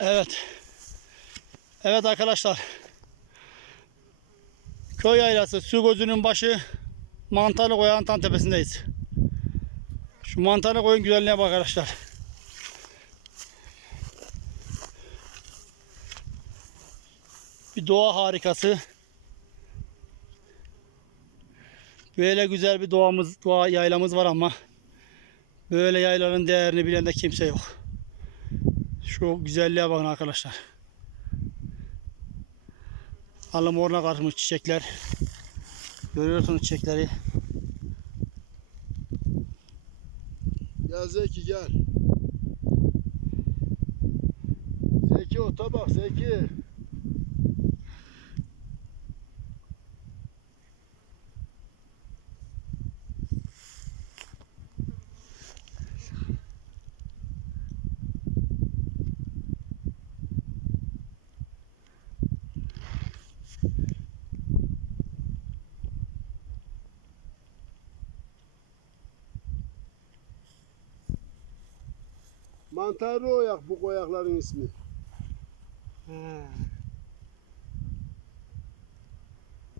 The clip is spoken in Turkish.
Evet. Evet arkadaşlar. Köy yaylası su gözünün başı mantarlı koyağın tam tepesindeyiz. Şu mantarlı koyun güzelliğine bak arkadaşlar. Bir doğa harikası. Böyle güzel bir doğamız, doğa yaylamız var ama böyle yayların değerini bilen de kimse yok. Şu güzelliğe bakın arkadaşlar. Alım oruna karışmış çiçekler. Görüyorsunuz çiçekleri. Gel Zeki gel. Zeki ota bak Zeki. Mantarlı oyak bu koyakların ismi. He.